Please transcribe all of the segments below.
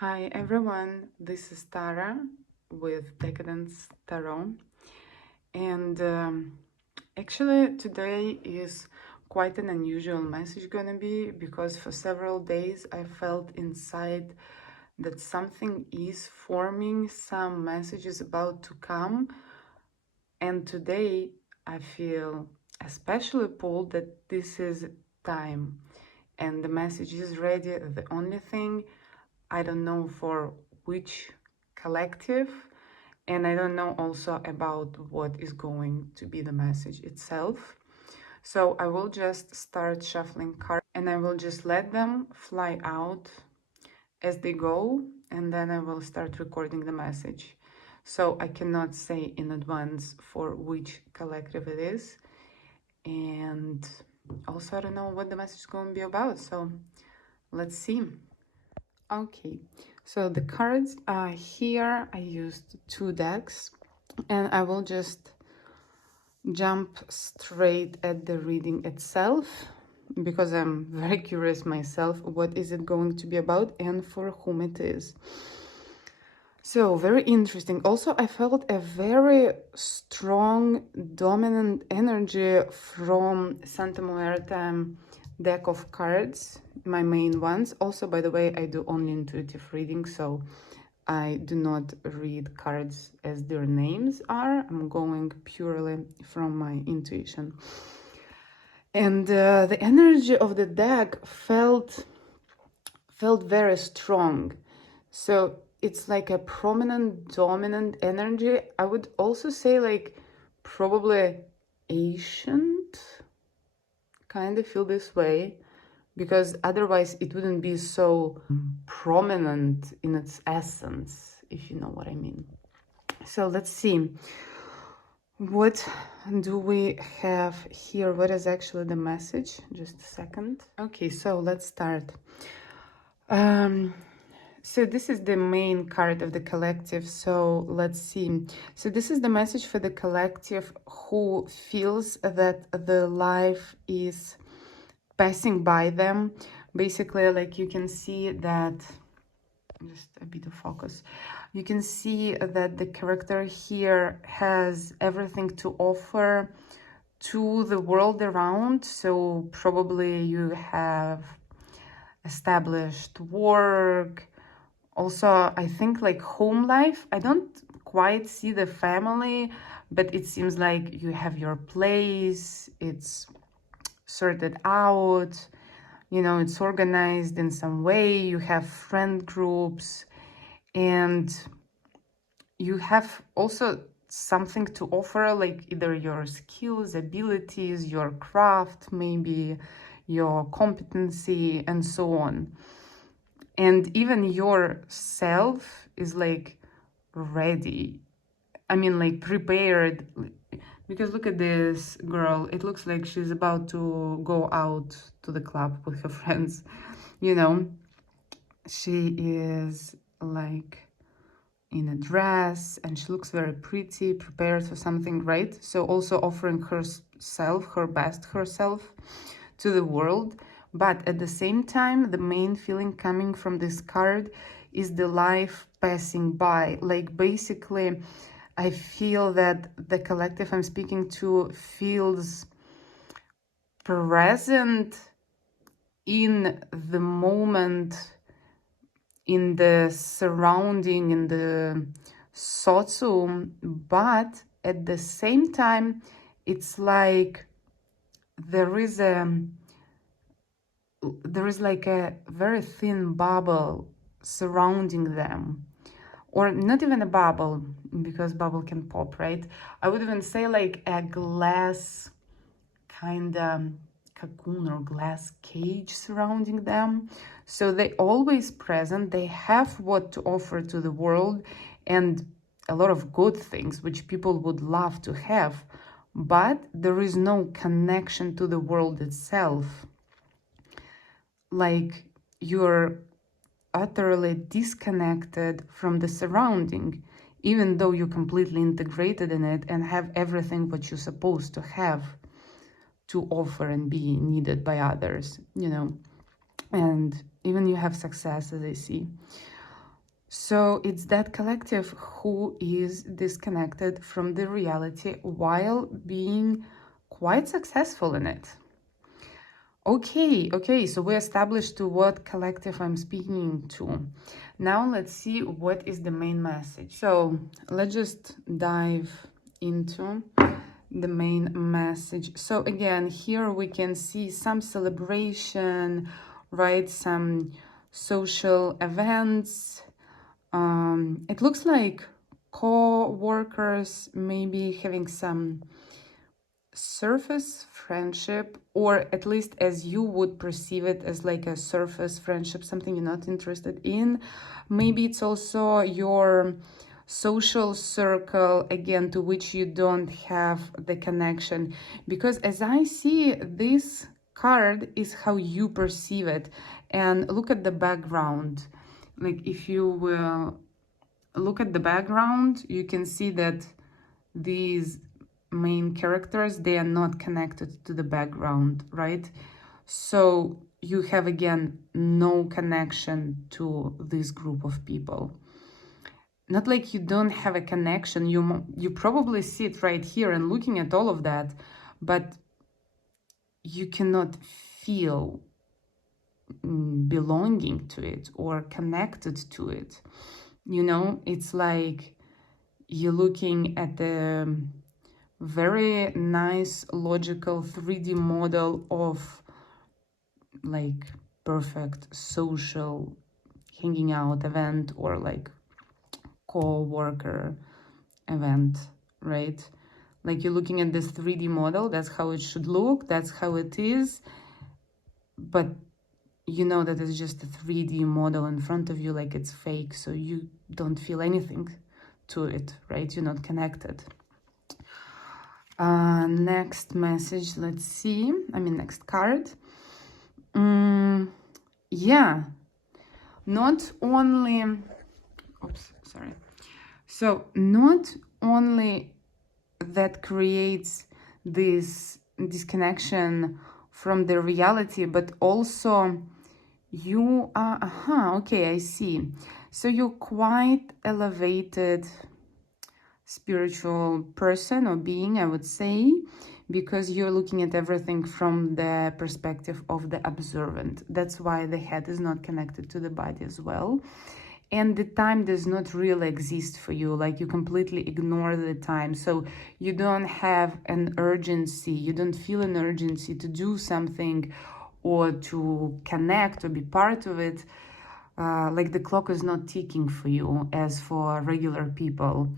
Hi everyone, this is Tara with Decadence Tarot, and actually today is quite an unusual message gonna be, because for several days I felt inside that something is forming, some message is about to come, and today I feel especially pulled that this is time and the message is ready. The only thing, I don't know for which collective, and I don't know also about what is going to be the message itself. So I will just start shuffling cards and I will just let them fly out as they go, and then I will start recording the message. So I cannot say in advance for which collective it is, and also I don't know what the message is going to be about, so let's see. Okay, so the cards are here. I used 2 decks, and I will just jump straight at the reading itself, because I'm very curious myself what is it going to be about and for whom it is. So very interesting. Also, I felt a very strong dominant energy from Santa Muerta deck of cards, my main ones. Also, by the way, I do only intuitive reading, so I do not read cards as their names are. I'm going purely from my intuition. And the energy of the deck felt very strong. So it's like a prominent, dominant energy. I would also say like probably ancient, kind of feel this way, because otherwise it wouldn't be so prominent in its essence, if you know what I mean. So let's see. What do we have here? What is actually the message? Just a second. Okay, so let's start. So this is the main card of the collective. So let's see. So this is the message for the collective who feels that the life is passing by them. Basically, like you can see that, just a bit of focus. You can see that the character here has everything to offer to the world around. So probably you have established work. Also, I think like home life. I don't quite see the family, but it seems like you have your place. It's sorted out. You know, it's organized in some way. You have friend groups, and you have also something to offer, like either your skills, abilities, your craft, maybe your competency, and so on. And even yourself is like ready. I mean, like prepared. Because look at this girl. It looks like she's about to go out to the club with her friends. You know, she is like in a dress and she looks very pretty, prepared for something, right? So also offering herself, her best herself to the world. But at the same time, the main feeling coming from this card is the life passing by. Like basically, I feel that the collective I'm speaking to feels present in the moment, in the surrounding, in the socium, but at the same time, it's like there is like a very thin bubble surrounding them, or not even a bubble, because bubble can pop, right? I would even say like a glass kind of cocoon or glass cage surrounding them. So they always present, they have what to offer to the world, and a lot of good things which people would love to have, but there is no connection to the world itself. Like you're utterly disconnected from the surrounding, even though you're completely integrated in it and have everything what you're supposed to have to offer and be needed by others, you know, and even you have success, as I see. So it's that collective who is disconnected from the reality while being quite successful in it. Okay, so we established to what collective I'm speaking to. Now let's see what is the main message. So let's just dive into the main message. So again, here we can see some celebration, right? Some social events. It looks like co-workers maybe having some surface friendship, or at least as you would perceive it, as like a surface friendship, something you're not interested in. Maybe it's also your social circle, again, to which you don't have the connection, because as I see, this card is how you perceive it. And look at the background. Like, if you will look at the background, you can see that these main characters, they are not connected to the background, right? So you have, again, no connection to this group of people. Not like you don't have a connection, you probably sit right here and looking at all of that, but you cannot feel belonging to it or connected to it. You know, it's like you're looking at the very nice, logical 3D model of like perfect social hanging out event, or like co-worker event, right? Like, you're looking at this 3D model, that's how it should look, that's how it is, but you know that it's just a 3D model in front of you, like it's fake, so you don't feel anything to it, right? You're not connected. Next message, let's see. Next card. Yeah, not only, oops, sorry. So not only that creates this disconnection from the reality, but also you are, okay, I see. So you're quite elevated spiritual person or being, I would say, because you're looking at everything from the perspective of the observant. That's why the head is not connected to the body as well. And the time does not really exist for you, like you completely ignore the time. So you don't have an urgency, you don't feel an urgency to do something or to connect or be part of it. Like the clock is not ticking for you as for regular people.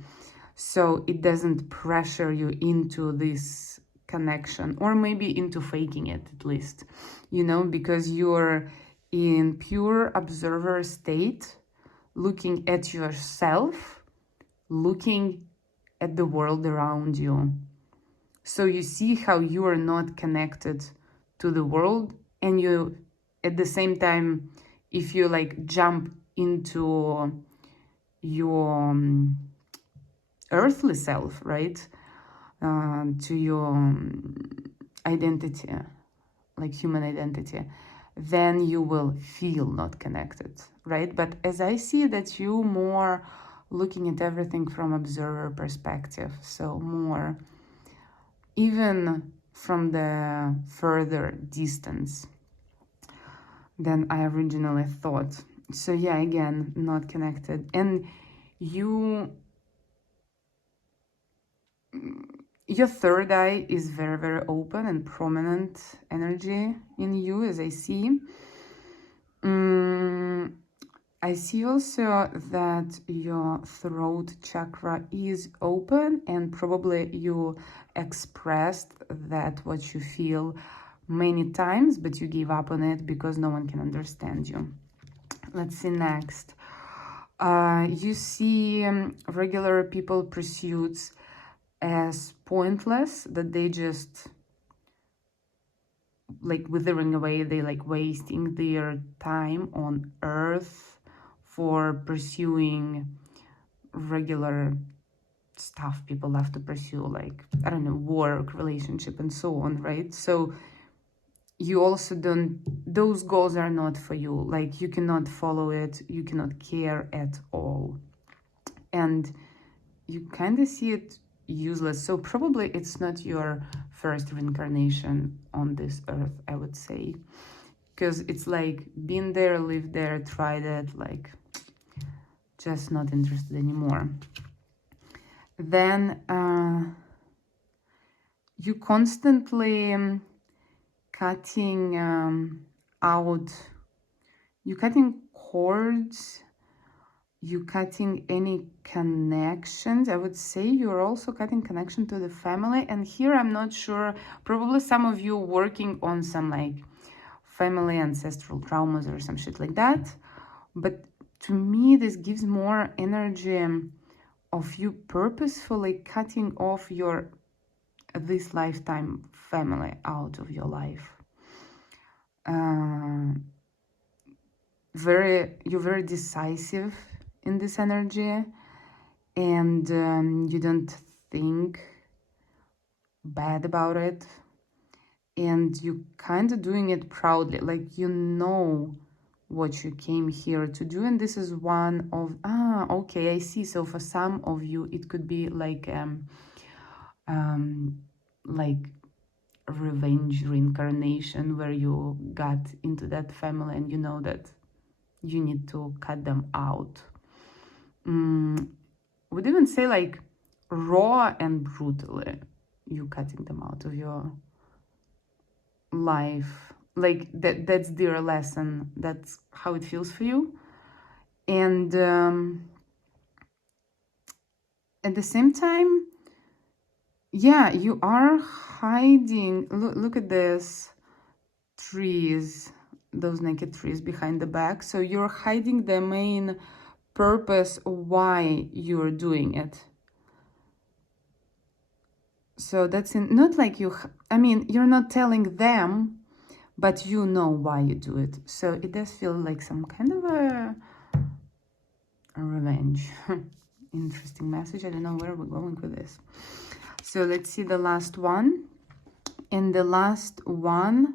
So it doesn't pressure you into this connection, or maybe into faking it at least, you know, because you're in pure observer state, looking at yourself, looking at the world around you. So you see how you are not connected to the world, and you, at the same time, if you like jump into your earthly self, right, to your identity, like human identity, then you will feel not connected, right? But as I see that you more looking at everything from observer perspective, so more even from the further distance than I originally thought. So yeah, again, not connected. And your third eye is very, very open and prominent energy in you, as I see. I see also that your throat chakra is open, and probably you expressed that what you feel many times, but you gave up on it because no one can understand you. Let's see next. You see regular people pursuits as pointless, that they just like withering away, they like wasting their time on earth for pursuing regular stuff people have to pursue, like, I don't know, work, relationship, and so on, right? So you also don't, those goals are not for you. Like, you cannot follow it, you cannot care at all, and you kind of see it useless. So probably it's not your first reincarnation on this earth, I would say, because it's like, been there, lived there, tried it, like, just not interested anymore. Then you constantly cutting out, you cutting cords, you cutting any connections. I would say you're also cutting connection to the family. And here I'm not sure, probably some of you working on some like family ancestral traumas or some shit like that. But to me, this gives more energy of you purposefully cutting off your this lifetime family out of your life. You're very decisive in this energy, and you don't think bad about it, and you kind of doing it proudly, like you know what you came here to do. And this is one of, okay, I see. So for some of you it could be like like revenge reincarnation, where you got into that family and you know that you need to cut them out. Would even say like raw and brutally, you cutting them out of your life. Like that's their lesson, that's how it feels for you. And at the same time, yeah, you are hiding. Look at this trees, those naked trees behind the back. So you're hiding the main purpose why you're doing it. So that's not like you, I mean, you're not telling them, but you know why you do it. So it does feel like some kind of a revenge. Interesting message. I don't know where we're going with this. So let's see the last one. And the last one,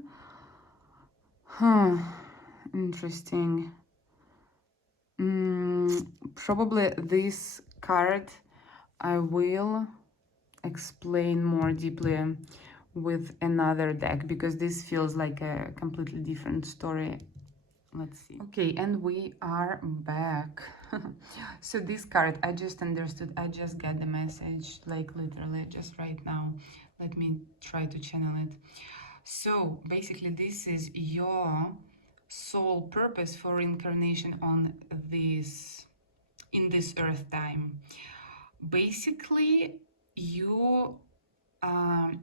interesting. Probably this card I will explain more deeply with another deck, because this feels like a completely different story. Let's see. Okay, and we are back. So this card, I just understood, I just got the message, like literally just right now. Let me try to channel it. So basically this is your soul purpose for reincarnation on this, in this earth time. Basically, you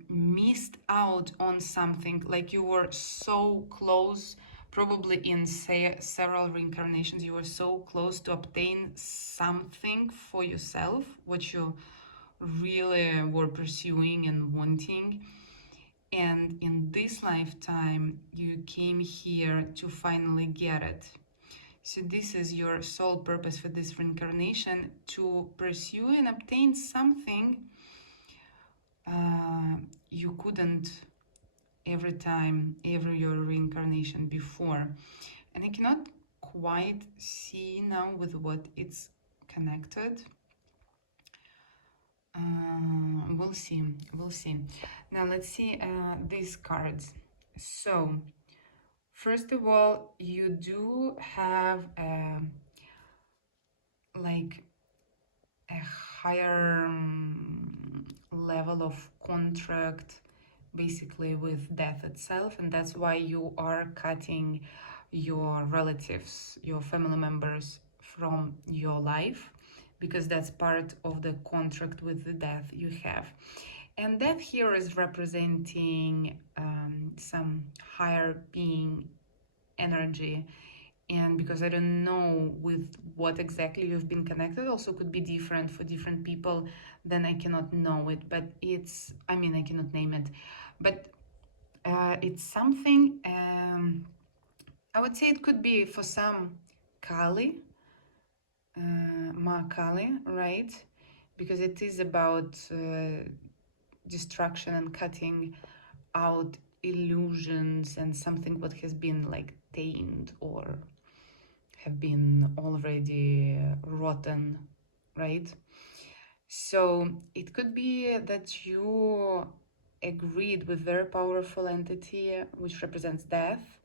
missed out on something, like you were so close, probably in several reincarnations, you were so close to obtain something for yourself, what you really were pursuing and wanting. And in this lifetime, you came here to finally get it. So this is your sole purpose for this reincarnation, to pursue and obtain something you couldn't every your reincarnation before. And I cannot quite see now with what it's connected. We'll see. Now let's see these cards. So first of all, you do have like a higher level of contract, basically, with death itself, and that's why you are cutting your relatives, your family members from your life, because that's part of the contract with the death you have. And that here is representing some higher being energy. And because I don't know with what exactly you've been connected, also could be different for different people, then I cannot know it. But it's, I mean, I cannot name it, but it's something, I would say it could be for some Kali, Ma Kali, right? Because it is about destruction and cutting out illusions and something what has been like tainted or have been already rotten, right? So it could be that you agreed with very powerful entity which represents death.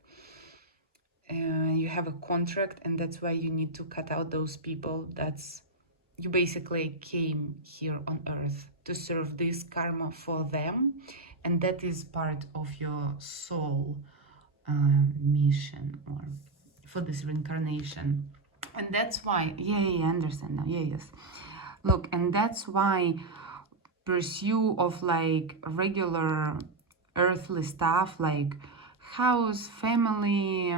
You have a contract, and that's why you need to cut out those people. That's you basically came here on earth to serve this karma for them, and that is part of your soul mission or for this reincarnation. And that's why, I understand now. Yes. Look, and that's why pursue of like regular earthly stuff like house, family,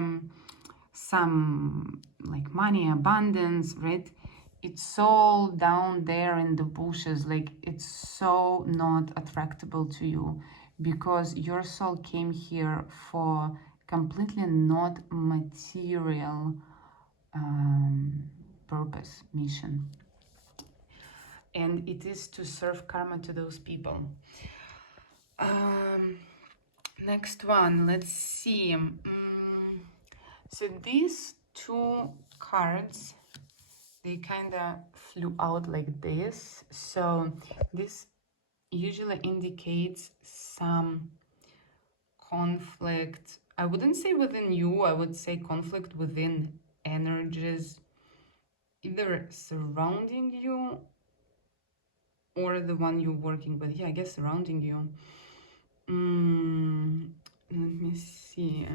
some like money, abundance, right? It's all down there in the bushes, like it's so not attractable to you because your soul came here for completely not material purpose, mission. And it is to serve karma to those people. Next one, let's see. So these two cards, they kind of flew out like this. So this usually indicates some conflict. I wouldn't say within you, I would say conflict within energies either surrounding you or the one you're working with. Yeah, I guess surrounding you. Let me see.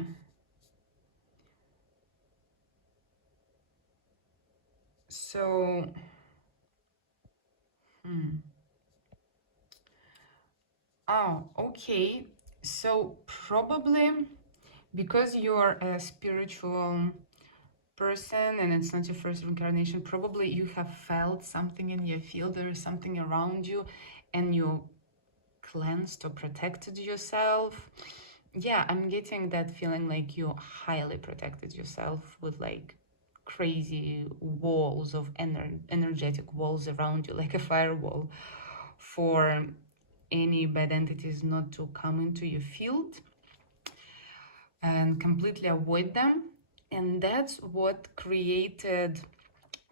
So, oh, okay. So probably because you're a spiritual person and it's not your first reincarnation, probably you have felt something in your field, there is something around you and you cleansed or protected yourself. Yeah, I'm getting that feeling like you highly protected yourself with like crazy walls of energetic walls around you, like a firewall, for any bad entities not to come into your field and completely avoid them. And that's what created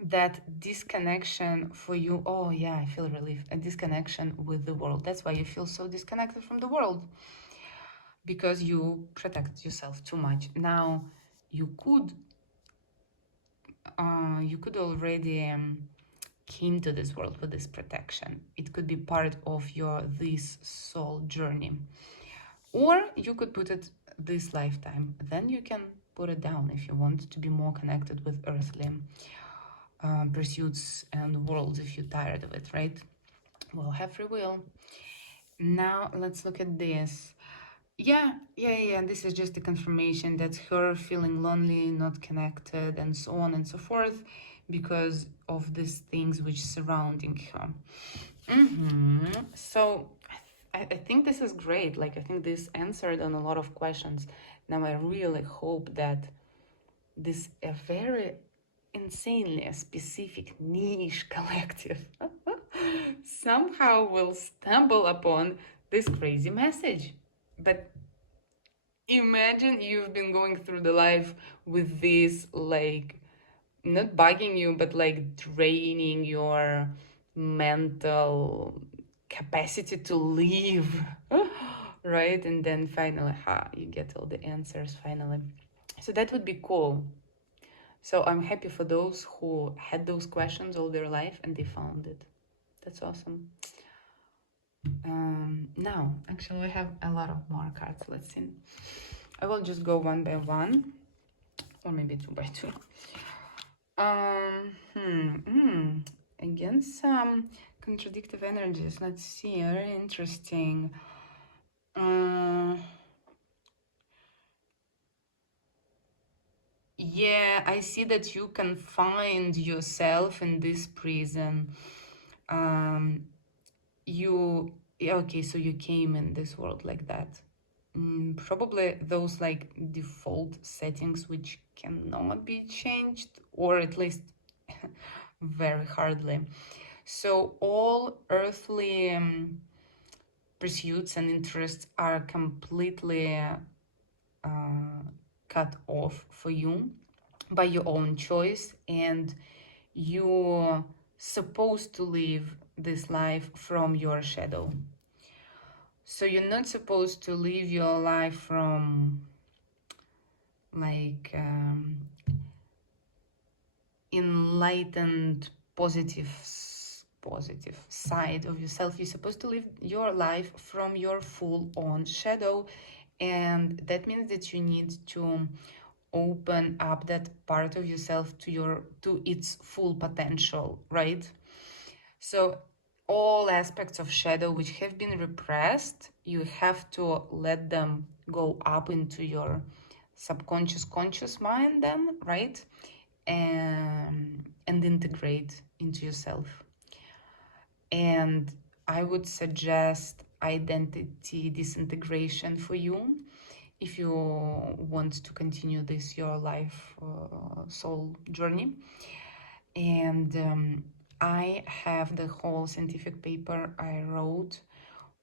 that disconnection for you. Oh yeah, I feel relief. A disconnection with the world. That's why you feel so disconnected from the world, because you protect yourself too much. Now you could already came to this world with this protection. It could be part of your this soul journey, or you could put it this lifetime. Then you can put it down if you want to be more connected with earthly pursuits and worlds if you're tired of it, right? Well, have free will. Now let's look at this. Yeah, this is just a confirmation that her feeling lonely, not connected, and so on and so forth, because of these things which surrounding her. So I think this is great. Like, I think this answered on a lot of questions. Now I really hope that this a very insanely specific niche collective somehow will stumble upon this crazy message. But imagine you've been going through the life with this, like, not bugging you, but like draining your mental capacity to live, right? And then finally, you get all the answers finally. So that would be cool. So I'm happy for those who had those questions all their life and they found it. That's awesome. Now, actually, we have a lot of more cards. Let's see. I will just go one by one, or maybe two by two. Again, some contradictive energies. Let's see. Very interesting. Yeah, I see that you can find yourself in this prison. Okay, so you came in this world like that. Probably those like default settings which cannot be changed, or at least very hardly. So all earthly pursuits and interests are completely cut off for you by your own choice, and you're supposed to live this life from your shadow. So you're not supposed to live your life from like enlightened positive side of yourself. You're supposed to live your life from your full on shadow, and that means that you need to open up that part of yourself to its full potential, right? So all aspects of shadow which have been repressed, you have to let them go up into your subconscious conscious mind then, right? And integrate into yourself. And I would suggest identity disintegration for you if you want to continue this your life soul journey. And I have the whole scientific paper I wrote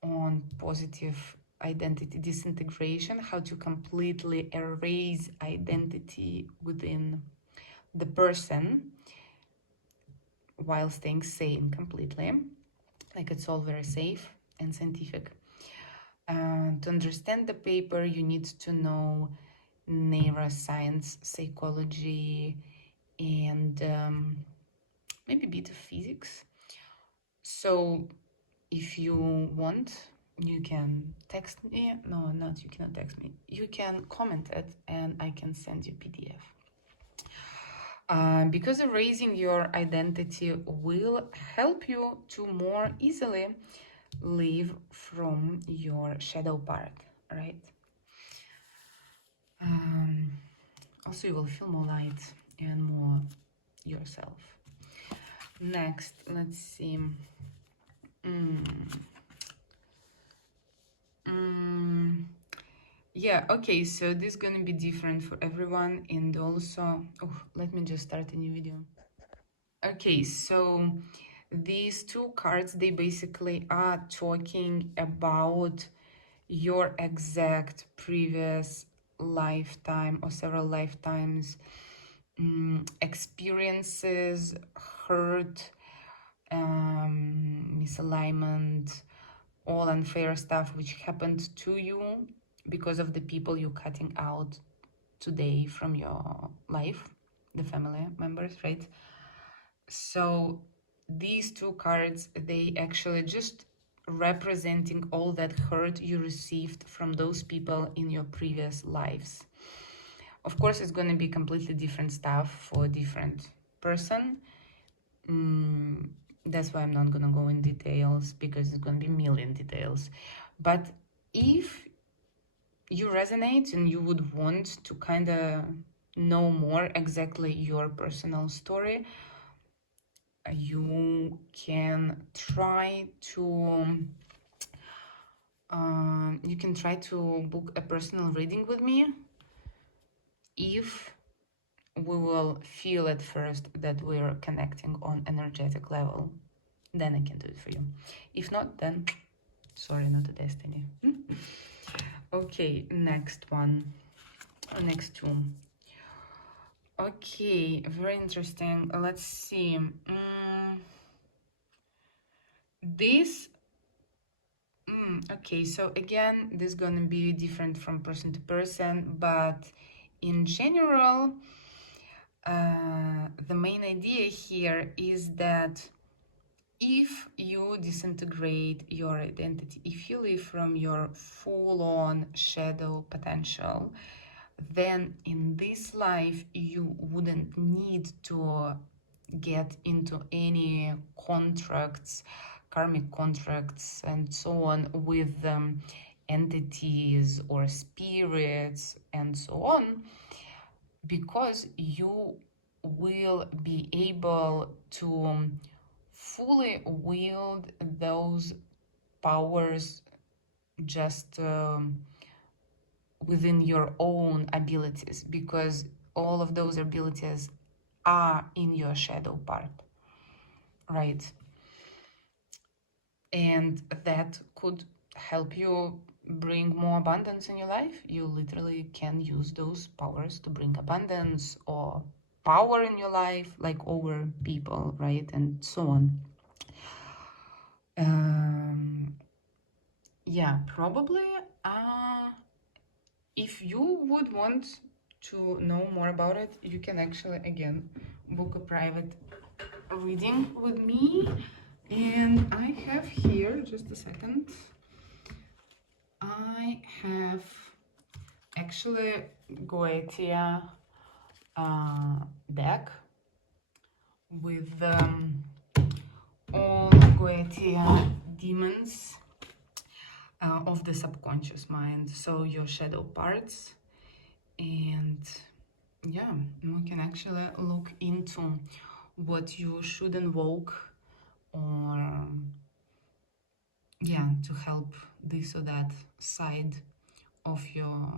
on positive identity disintegration, how to completely erase identity within the person while staying sane completely. Like, it's all very safe and scientific. To understand the paper, you need to know neuroscience, psychology, and maybe a bit of physics. So if you want, you can text me. No, not you cannot text me. You can comment it and I can send you PDF. Because erasing your identity will help you to more easily live from your shadow part, right? Also, you will feel more light and more yourself. Next, let's see. Yeah, okay, so this is gonna be different for everyone, and also, let me just start a new video. Okay, so these two cards, they basically are talking about your exact previous lifetime or several lifetimes experiences, hurt, misalignment, all unfair stuff which happened to you because of the people you're cutting out today from your life, the family members, right? So these two cards, they actually just representing all that hurt you received from those people in your previous lives. Of course, it's going to be completely different stuff for a different person. That's why I'm not going to go in details, because it's going to be a million details. But if you resonate and you would want to kind of know more exactly your personal story, you can try to book a personal reading with me if we will feel at first that we're connecting on energetic level. Then I can do it for you. If not, then sorry, not a destiny. Okay, next two. Okay, very interesting. Let's see. Okay, so again, this is gonna be different from person to person, but in general, the main idea here is that if you disintegrate your identity, if you live from your full-on shadow potential, then in this life you wouldn't need to get into any contracts, karmic contracts and so on with entities or spirits and so on, because you will be able to fully wield those powers just within your own abilities, because all of those abilities are in your shadow part, right? And that could help you bring more abundance in your life, you literally can use those powers to bring abundance or power in your life, like over people, right? And so on. Yeah, probably. If you would want to know more about it, you can actually, again, book a private reading with me. And I have here, just a second, I have actually Goetia deck with all Goetia demons of the subconscious mind, so your shadow parts. And yeah, we can actually look into what you should invoke, or yeah, to help this or that side of your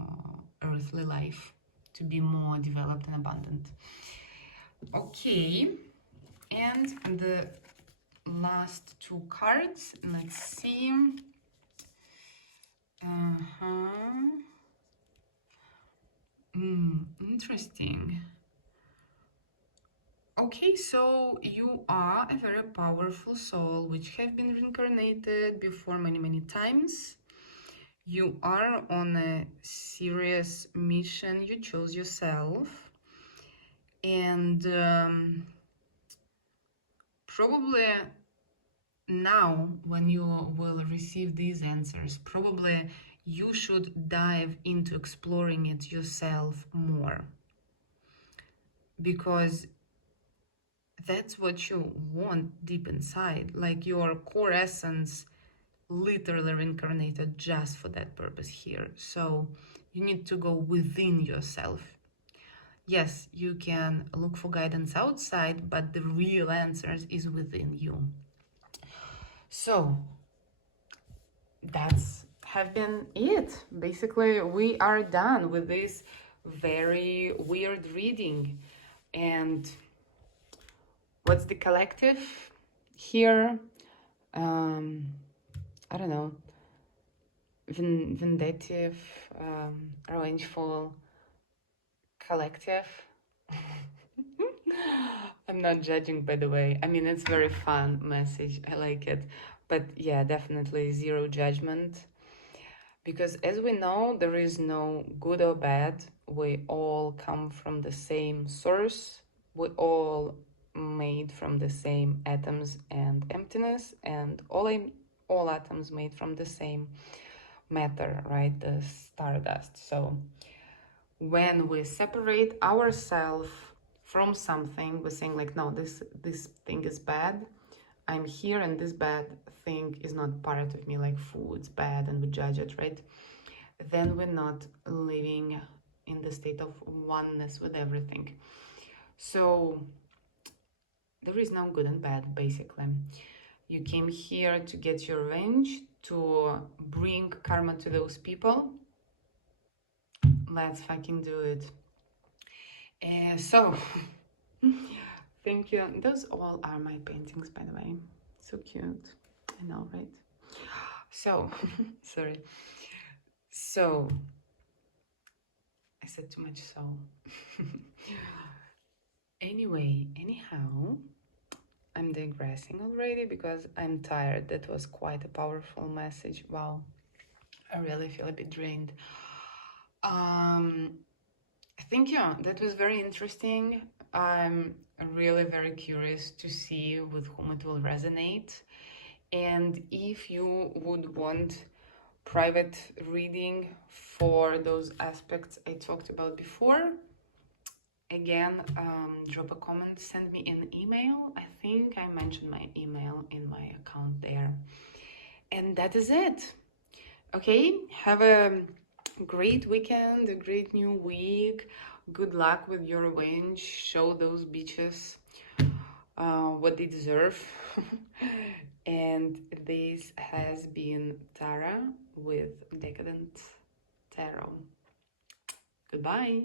earthly life to be more developed and abundant. Okay, and the last two cards, let's see. Interesting. Okay, so you are a very powerful soul which have been reincarnated before many times. You are on a serious mission you chose yourself, and probably now when you will receive these answers, probably you should dive into exploring it yourself more, because that's what you want deep inside, like your core essence literally reincarnated just for that purpose here. So you need to go within yourself. Yes, you can look for guidance outside, but the real answers is within you. So that's have been it. Basically, we are done with this very weird reading. And what's the collective here? I don't know. Vindictive, revengeful collective. I'm not judging, by the way. I mean, it's very fun message. I like it. But yeah, definitely zero judgment. Because as we know, there is no good or bad. We all come from the same source. We all made from the same atoms and emptiness, and all atoms made from the same matter, right? The stardust. So when we separate ourselves from something, we're saying like, no, this thing is bad. I'm here, and this bad thing is not part of me, like food's bad, and we judge it, right? Then we're not living in the state of oneness with everything. So there is no good and bad, basically. You came here to get your revenge, to bring karma to those people. Let's fucking do it. So thank you. Those all are my paintings, by the way. So cute. I know, right? So sorry. So I said too much so. Anyway, anyhow, I'm digressing already because I'm tired. That was quite a powerful message. Wow, I really feel a bit drained. I think, yeah, that was very interesting. I'm really very curious to see with whom it will resonate. And if you would want private reading for those aspects I talked about before, again, drop a comment, send me an email. I think I mentioned my email in my account there. And that is it. Okay, have a great weekend, a great new week. Good luck with your revenge. Show those bitches what they deserve. And this has been Tara with Decadent Tarot. Goodbye.